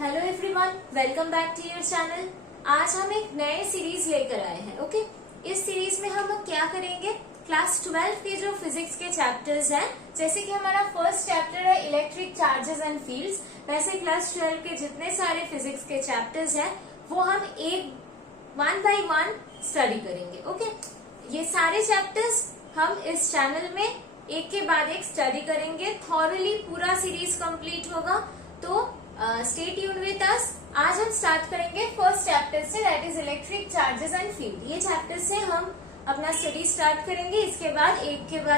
Hello everyone, welcome back to your channel. आज हम एक नए सीरीज लेकर आए हैं। ओके, इस सीरीज में हम क्या करेंगे, क्लास 12 के जो फिजिक्स के चैप्टर्स हैं, जैसे कि हमारा फर्स्ट चैप्टर है इलेक्ट्रिक चार्जेस एंड फील्ड्स, वैसे क्लास 12 के जितने सारे फिजिक्स के चैप्टर्स हैं वो हम एक वन बाय वन स्टडी करेंगे। ओके, ये सारे चैप्टर्स हम इस चैनल में एक के बाद एक स्टडी करेंगे। थॉरली पूरा सीरीज कंप्लीट होगा, तो स्टे ट्यून्ड विद अस। आज हम स्टार्ट करेंगे फर्स्ट चैप्टर से, that is electric charges and field. ये चैप्टर से हम अपना स्टडी स्टार्ट करेंगे। इसके बाद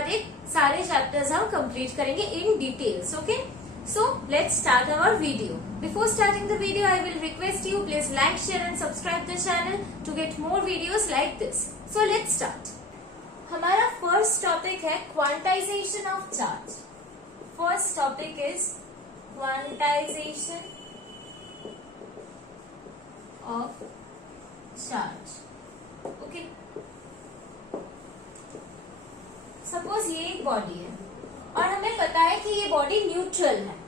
एक सारे चैप्टर्स हम कंप्लीट करेंगे in details. Okay, so let's start our video. Before starting the video, I will request you please like, share and subscribe the channel to get more videos like this. So let's start. हमारा first topic है quantization of charge. First topic is quantization of charge. Okay, suppose ये एक body है और हमें पता है कि ये बॉडी न्यूट्रल है।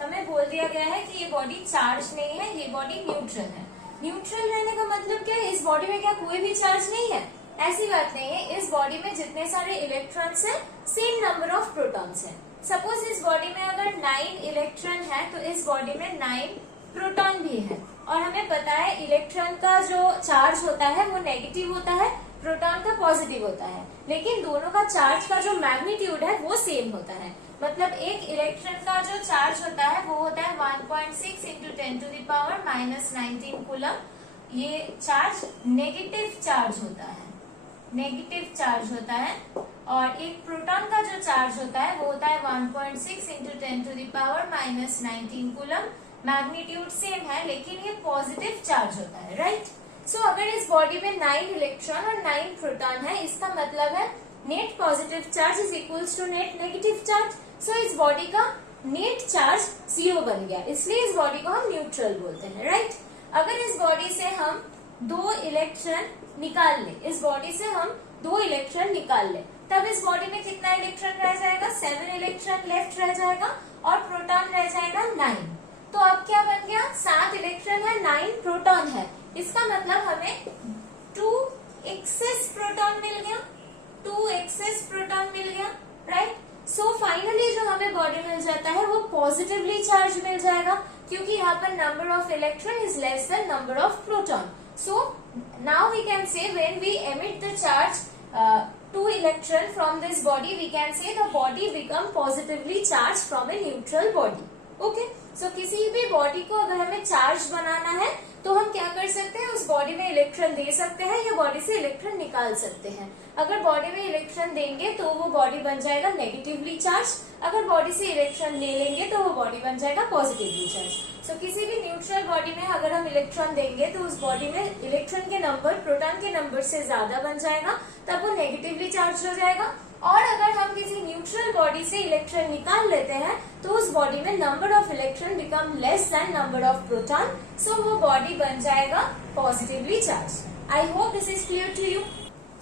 हमें बोल दिया गया है कि ये बॉडी चार्ज नहीं है, ये बॉडी न्यूट्रल है। न्यूट्रल रहने का मतलब क्या है, इस बॉडी में क्या कोई भी चार्ज नहीं है? ऐसी बात नहीं है। इस बॉडी में जितने सारे इलेक्ट्रॉन्स हैं, सेम नंबर ऑफ प्रोटॉन्स हैं। सपोज इस बॉडी में अगर 9 इलेक्ट्रॉन है तो इस बॉडी में 9 प्रोटॉन भी है। और हमें पता है इलेक्ट्रॉन का जो चार्ज होता है वो नेगेटिव होता है, प्रोटॉन का पॉजिटिव होता है, लेकिन दोनों का चार्ज का जो मैग्नीट्यूड है वो सेम होता है। मतलब एक इलेक्ट्रॉन का जो चार्ज होता है वो होता है 1.6 × 10⁻⁻19 कूलम। ये चार्ज नेगेटिव चार्ज होता है, नेगेटिव चार्ज होता है। और एक प्रोटॉन का जो चार्ज होता है वो होता है 1.6 × 10⁻⁻19 कूलम। मैग्नीट्यूड सेम है लेकिन ये पॉजिटिव चार्ज होता है, राइट। सो अगर इस बॉडी में 9 इलेक्ट्रॉन और 9 प्रोटॉन है, इसका मतलब है net positive charge is equals to net negative charge. So इस बॉडी का नेट चार्ज 0 बन गया, इसलिए इस बॉडी को हम न्यूट्रल बोलते हैं, राइट। अगर इस बॉडी से हम 2 इलेक्ट्रॉन निकाल ले, इस बॉडी से हम 2 इलेक्ट्रॉन निकाल ले, तब इस बॉडी में कितना इलेक्ट्रॉन रह जाएगा? 7 इलेक्ट्रॉन लेफ्ट रह जाएगा और प्रोटॉन रह जाएगा 9। तो अब क्या बन गया? 7 इलेक्ट्रॉन है, 9 प्रोटॉन है। इसका मतलब हमें 2 एक्सेस प्रोटॉन मिल गया, 2 एक्सेस प्रोटॉन मिल गया, राइट। सो फाइनली जो हमें बॉडी मिल जाता है वो पॉजिटिवली चार्ज मिल जाएगा, क्योंकि यहाँ पर number of electron is less than number of proton. So now we can say when we emit the charge 2 electron from this body, we can say the body become positively charged from a neutral body. Okay, so किसी भी body को अगर हमें charge बनाना है तो हम क्या कर सकते हैं, उस बॉडी में इलेक्ट्रॉन दे सकते हैं या बॉडी से इलेक्ट्रॉन निकाल सकते हैं। अगर बॉडी में इलेक्ट्रॉन देंगे तो वो बॉडी बन जाएगा नेगेटिवली चार्ज, अगर बॉडी से इलेक्ट्रॉन ले लेंगे तो वो बॉडी बन जाएगा पॉजिटिवली चार्ज। सो किसी भी न्यूट्रल बॉडी में अगर हम इलेक्ट्रॉन देंगे तो उस बॉडी में इलेक्ट्रॉन के नंबर प्रोटॉन के नंबर से ज्यादा बन जाएगा, तब वो नेगेटिवली चार्ज हो जाएगा। और अगर हम किसी न्यूट्रल बॉडी से इलेक्ट्रॉन निकाल लेते हैं तो उस बॉडी में number of electron become less than number of proton, so वो बॉडी बन जाएगा positively charge. I hope this is clear to you.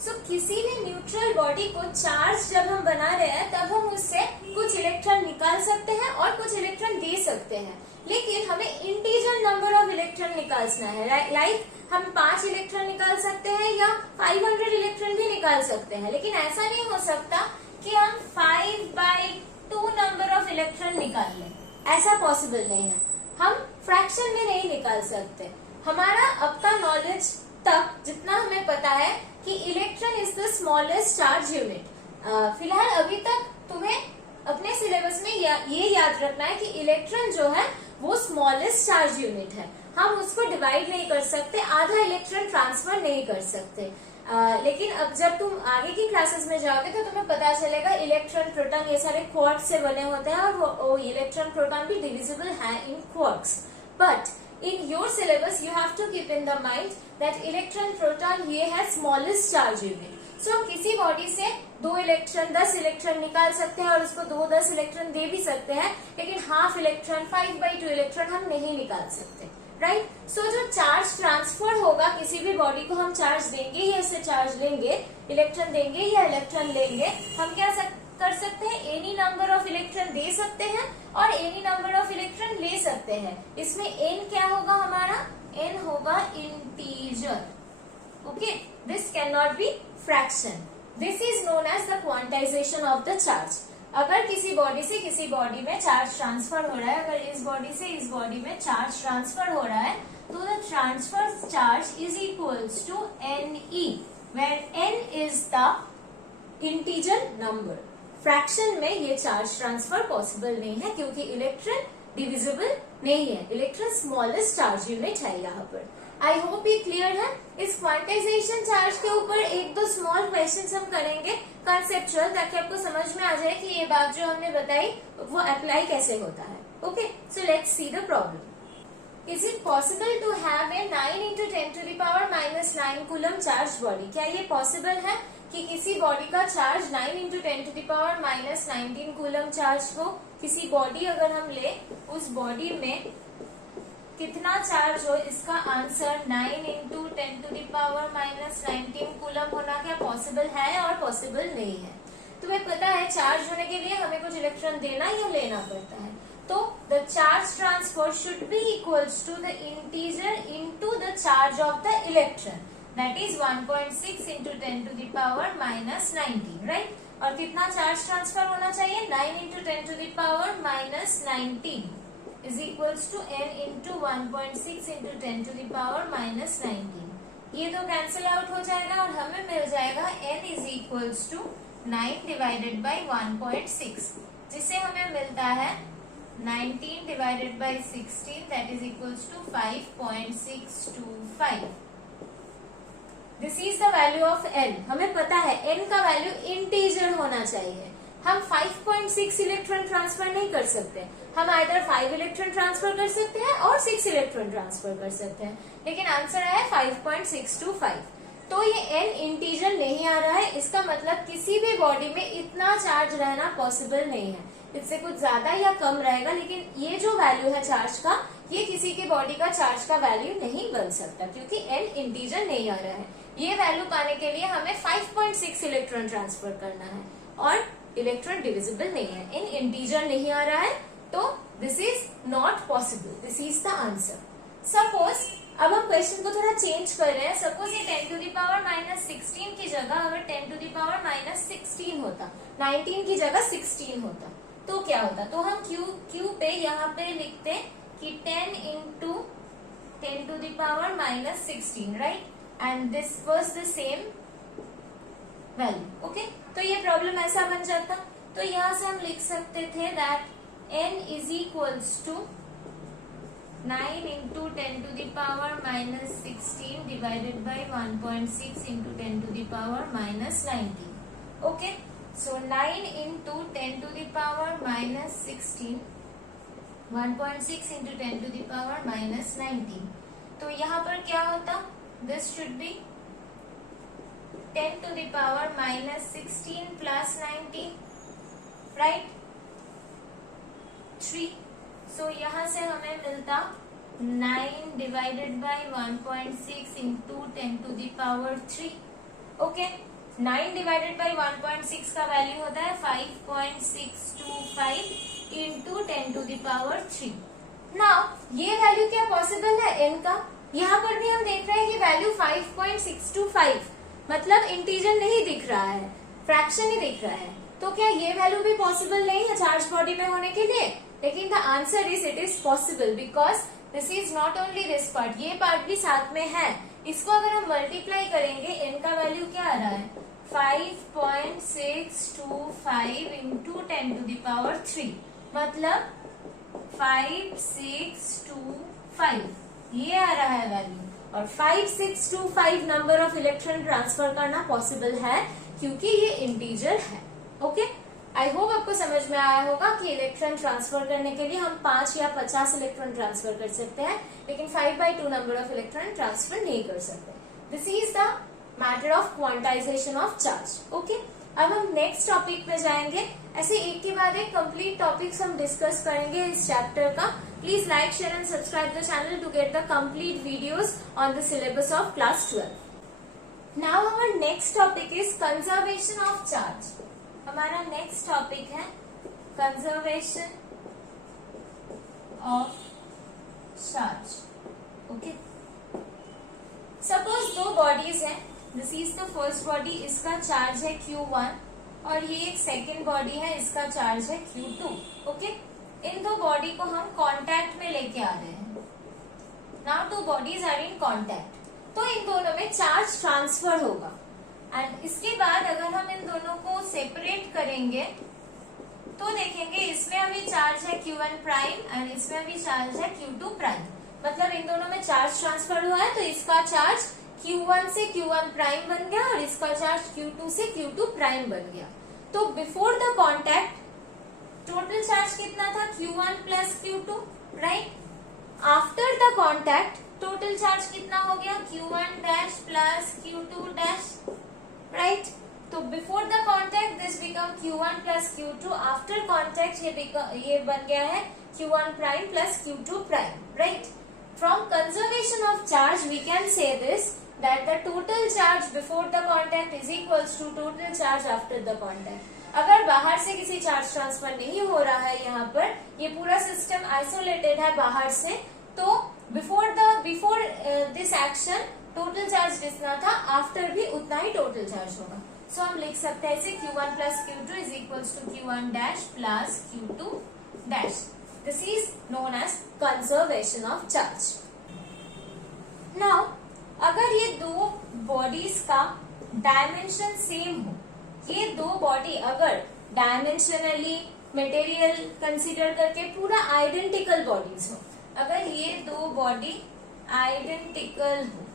So किसी भी न्यूट्रल बॉडी को चार्ज जब हम बना रहे हैं तब हम उससे कुछ इलेक्ट्रॉन निकाल सकते हैं और कुछ इलेक्ट्रॉन दे सकते हैं, लेकिन हमें इंटीजर नंबर ऑफ इलेक्ट्रॉन निकालना है। लाइक हम 5 इलेक्ट्रॉन निकाल सकते हैं या 500 इलेक्ट्रॉन भी निकाल सकते हैं, लेकिन ऐसा नहीं हो सकता कि हम 5/2 नंबर ऑफ इलेक्ट्रॉन निकाल लें, ऐसा पॉसिबल नहीं है। हम फ्रैक्शन में नहीं निकाल सकते। हमारा अब का नॉलेज तक जितना हमें पता है कि electron is the smallest charge unit. फिलहाल अभी तक तुम्हें अपने सिलेबस में ये याद रखना है कि इलेक्ट्रॉन जो है वो स्मॉलेस्ट चार्ज यूनिट है। हम उसको डिवाइड नहीं कर सकते, आधा इलेक्ट्रॉन ट्रांसफर नहीं कर सकते। लेकिन अब जब तुम आगे की क्लासेस में जाओगे तो तुम्हें पता चलेगा इलेक्ट्रॉन प्रोटॉन ये सारे क्वार्क्स से बने होते हैं और वो इलेक्ट्रॉन प्रोटॉन भी डिविजिबल है in quarks. But in your syllabus you have to keep in the mind that electron proton ये है smallest charge unit. So किसी बॉडी से 2 इलेक्ट्रॉन 10 इलेक्ट्रॉन निकाल सकते हैं और उसको 2-10 इलेक्ट्रॉन दे भी सकते हैं, लेकिन हाफ इलेक्ट्रॉन 5/2 इलेक्ट्रॉन हम नहीं निकाल सकते, राइट। सो जो चार्ज ट्रांसफर होगा, किसी भी बॉडी को हम चार्ज देंगे या इससे चार्ज लेंगे, इलेक्ट्रॉन देंगे या इलेक्ट्रॉन लेंगे, हम क्या कर सकते हैं, एनी नंबर ऑफ इलेक्ट्रॉन दे सकते हैं और एनी नंबर ऑफ इलेक्ट्रॉन ले सकते सकते हैं। इसमें n क्या होगा हमारा, n होगा integer. Okay, this can not be fraction. This is known as the quantization of the charge. अगर किसी बॉडी से किसी बॉडी में चार्ज ट्रांसफर हो रहा है, अगर इस बॉडी से इस बॉडी में चार्ज ट्रांसफर हो रहा है, तो the transfer charge is equals to NE, where n is the integer number. Fraction में ये चार्ज ट्रांसफर पॉसिबल नहीं है क्योंकि इलेक्ट्रॉन डिविजिबल नहीं है। इलेक्ट्रॉन स्मॉलेस्ट चार्ज यूनिट है यहाँ पर। आई होप ये क्लियर है। इस क्वांटाइजेशन चार्ज के ऊपर एक दो स्मॉल क्वेश्चंस हम करेंगे कंसेप्चुअल, ताकि आपको समझ में आ जाए कि ये बात जो हमने बताई वो अप्लाई कैसे होता है। Okay, so let's see the problem. Is it possible to have a 9 into 10 to the power -9 coulomb charge body? क्या ये पॉसिबल है कि किसी बॉडी का charge 9 into 10 to the power -19 coulomb charge हो? किसी बॉडी अगर हम ले, उस बॉडी में कितना चार्ज हो, इसका answer 9 into 10 to the power -19 coulomb होना क्या पॉसिबल है और पॉसिबल नहीं है? तुम्हें पता है चार्ज होने के लिए हमें कुछ इलेक्ट्रॉन देना या लेना पड़ता है, तो the charge transfer should be equals to the integer into the charge of the electron, that is 1.6 into 10 to the power -19, right? और कितना चार्ज ट्रांसफर होना चाहिए? 9 into 10 to the power -19 is equals to n into 1.6 into 10 to the power -19। ये तो cancel out हो जाएगा और हमें मिल जाएगा n is equals to 9 divided by 1.6, जिसे हमें मिलता है 19 divided by 16, that is equals to 5.625। This is the value of n। हमें पता है n का वैल्यू इंटीजर होना चाहिए। हम 5.6 इलेक्ट्रॉन ट्रांसफर नहीं कर सकते, हम आइदर 5 इलेक्ट्रॉन ट्रांसफर कर सकते हैं और 6 इलेक्ट्रॉन ट्रांसफर कर सकते हैं, लेकिन आंसर है 5.625। तो ये n इंटीजर नहीं आ रहा है, इसका मतलब किसी भी बॉडी में इतना चार्ज रहना पॉसिबल नहीं है। इससे कुछ ज्यादा या कम रहेगा, लेकिन ये जो वैल्यू है चार्ज का, ये किसी की बॉडी का चार्ज का वैल्यू नहीं बन सकता क्योंकि n इंटीजर नहीं आ रहा है। ये वैल्यू पाने के लिए हमें 5.6 इलेक्ट्रॉन ट्रांसफर करना है और इलेक्ट्रॉन डिविजिबल नहीं है, इन इंटीजर नहीं आ रहा है, तो this is not possible. This is the answer. Suppose अब हम क्वेश्चन को थोड़ा चेंज कर रहे हैं। सपोज ये 10 to the power -16 की जगह अगर 10 to the power -16 होता, 19 की जगह 16 होता, तो क्या होता? तो हम Q पे यहाँ पे लिखते कि 10 into 10 to the power -16, right? And this was the same value. Okay, तो ये प्रॉब्लम ऐसा बन जाता। तो यहाँ से हम लिख सकते थे that n is equals to 9 into 10 to the power -16 divided by 1.6 into 10 to the power -19. Okay, so 9 into 10 to the power -16, 1.6 into 10 to the power -19. तो यहाँ पर क्या होता? This should be 10 to the power -16 plus 19, right? 3. So यहाँ से हमें मिलता 9 divided by 1.6 into 10 to the power 3. Okay, 9 divided by 1.6 का वैल्यू होता है 5.625 into 10 to the power 3. Now ये वैल्यू क्या पॉसिबल है n का? यहाँ पर भी हम देख रहे हैं कि वैल्यू 5.625, मतलब इंटीजर नहीं दिख रहा है, फ्रैक्शन ही दिख रहा है। तो क्या ये वैल्यू भी पॉसिबल नहीं है चार्ज बॉडी में होने के लिए? लेकिन the answer is it is possible because this is not only this part, ये पार्ट भी साथ में है। इसको अगर हम मल्टीप्लाई करेंगे, n का वैल्यू क्या आ रहा है? 5.625 into 10 to the power 3, मतलब 5625 ये आ रहा है वैल्यू। और 5625 नंबर ऑफ इलेक्ट्रॉन ट्रांसफर करना पॉसिबल है क्योंकि ये इंटीजर है। ओके, आई होप आपको समझ में आया होगा कि इलेक्ट्रॉन ट्रांसफर करने के लिए हम 5 या 50 इलेक्ट्रॉन ट्रांसफर कर सकते हैं, लेकिन 5/2 नंबर ऑफ इलेक्ट्रॉन ट्रांसफर नहीं कर सकते। This is the matter of quantization of charge. Okay, अब हम नेक्स्ट टॉपिक पे जाएंगे। ऐसे एक के बाद एक कंप्लीट टॉपिक्स हम डिस्कस करेंगे इस चैप्टर का। Please like, share and subscribe the channel to get the complete videos on the syllabus of class 12। Now our next topic is conservation of charge. हमारा नेक्स्ट टॉपिक है conservation of charge. Okay, suppose दो bodies हैं, this is the first body, इसका charge है Q1 और ये एक second body है, इसका चार्ज है Q2। ओके, इन दो बॉडी को हम कांटेक्ट में लेके आ रहे हैं। Now two bodies are in contact, तो इन दोनों में चार्ज ट्रांसफर होगा। एंड इसके बाद अगर हम इन दोनों को सेपरेट करेंगे तो देखेंगे इसमें अभी चार्ज है Q1 प्राइम एंड इसमें अभी चार्ज है Q2 प्राइम। मतलब इन दोनों में चार्ज ट्रांसफर हुआ है, तो इसका चार्ज Q1 से Q1 प्राइम बन गया और इसका चार्ज Q2 से Q2 प्राइम बन गया। तो before the contact total charge कितना था, Q1 plus Q2, right. After the contact total charge कितना हो गया, Q1 dash plus Q2 dash, right. तो before the contact this become Q1 plus Q2, after contact ये बन गया है Q1 prime plus Q2 prime, right. From conservation of charge we can say this that the total charge before the contact is equals to total charge after the contact. अगर बाहर से किसी charge transfer नहीं हो रहा है, यहाँ पर ये पूरा सिस्टम आइसोलेटेड है बाहर से, तो before this action total charge जितना था आफ्टर भी उतना ही टोटल चार्ज होगा। सो हम लिख सकते हैं इसे Q1 plus Q2 is equals to Q1 dash plus Q2 dash. This is known as conservation of charge. Now, अगर ये दो बॉडीज का डायमेंशन सेम हो, ये दो बॉडी अगर डायमेंशनली मटेरियल कंसीडर करके पूरा आइडेंटिकल बॉडीज हो, अगर ये दो बॉडी आइडेंटिकल हो,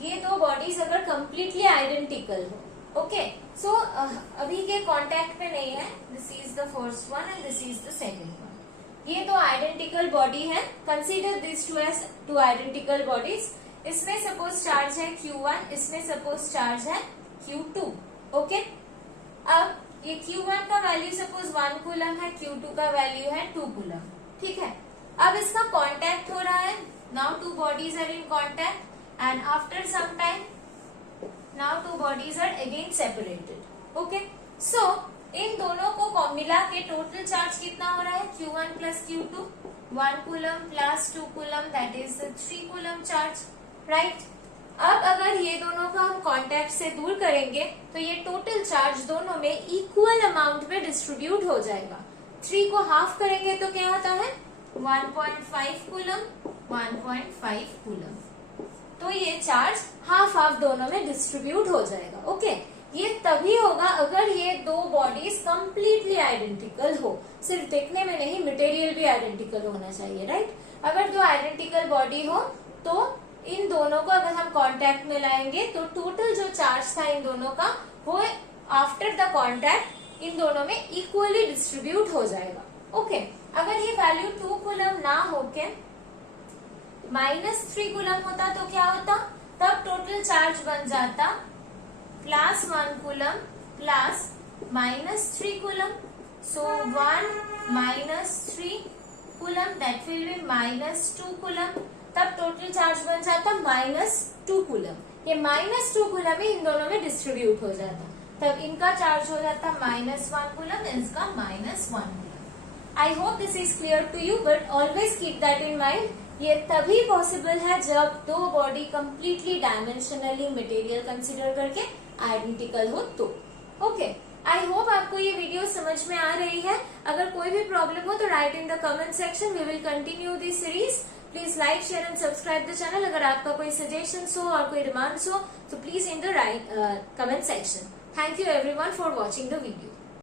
ये दो बॉडीज अगर कंप्लीटली आइडेंटिकल हो, ओके, सो अभी के कांटेक्ट में नहीं है, this is the first one and this is the second one. ये दो आइडेंटिकल बॉडी है, consider this two as two identical bodies. इसमें सपोज चार्ज है Q1, इसमें सपोज चार्ज है Q2। ओके, अब ये Q1 का वैल्यू सपोज 1 कूलम है, Q2 का वैल्यू है 2 कूलम, ठीक है। अब इसका कांटेक्ट हो रहा है, now two bodies are in contact and after some time now two bodies are again separated. Okay, so इन दोनों को मिला के टोटल चार्ज कितना हो रहा है, Q1 plus Q2, 1 coulomb plus 2 coulomb, that is 3 coulomb charge, right. अब अगर ये दोनों का हम कांटेक्ट से दूर करेंगे तो ये टोटल चार्ज दोनों में इक्वल अमाउंट में डिस्ट्रीब्यूट हो जाएगा। 3 को हाफ करेंगे तो क्या होता है, 1.5 कूलम, 1.5 कूलम। तो ये चार्ज हाफ हाफ दोनों में डिस्ट्रीब्यूट हो जाएगा। ओके, ये तभी होगा अगर ये दो बॉडीज कंप्लीटली आइडेंटिकल हो, सिर्फ देखने में नहीं, मटेरियल भी आइडेंटिकल होना चाहिए, राइट। अगर दो आइडेंटिकल बॉडी हो तो इन दोनों को अगर हम कांटेक्ट में लाएंगे तो टोटल जो चार्ज था इन दोनों का, वो आफ्टर द कांटेक्ट इन दोनों में इक्वली डिस्ट्रीब्यूट हो जाएगा। ओके, अगर ये वैल्यू 2 कूलम ना होके -3 कूलम होता तो क्या होता, तब टोटल चार्ज बन जाता plus 1 coulomb plus -3 coulomb. So 1 -3 coulomb that will be -2 coulomb, तब टोटल चार्ज बन जाता -2 कूलम। ये -2 कूलम ही इन दोनों में डिस्ट्रीब्यूट हो जाता, तब इनका चार्ज हो जाता -1 कूलम, इसका -1 coulomb. I hope this is clear to you, but always keep that in mind, ये तभी पॉसिबल है जब दो body completely dimensionally material consider करके आइडेंटिकल हो तो। ओके, आई होप आपको ये वीडियो समझ में आ रही है। अगर कोई भी प्रॉब्लम हो तो write in the comment section, we will continue this series. Please like, share and subscribe the channel. अगर आपका कोई सजेशन हो और कोई डिमांड्स हो तो please in the comment section. Thank you everyone for watching the video.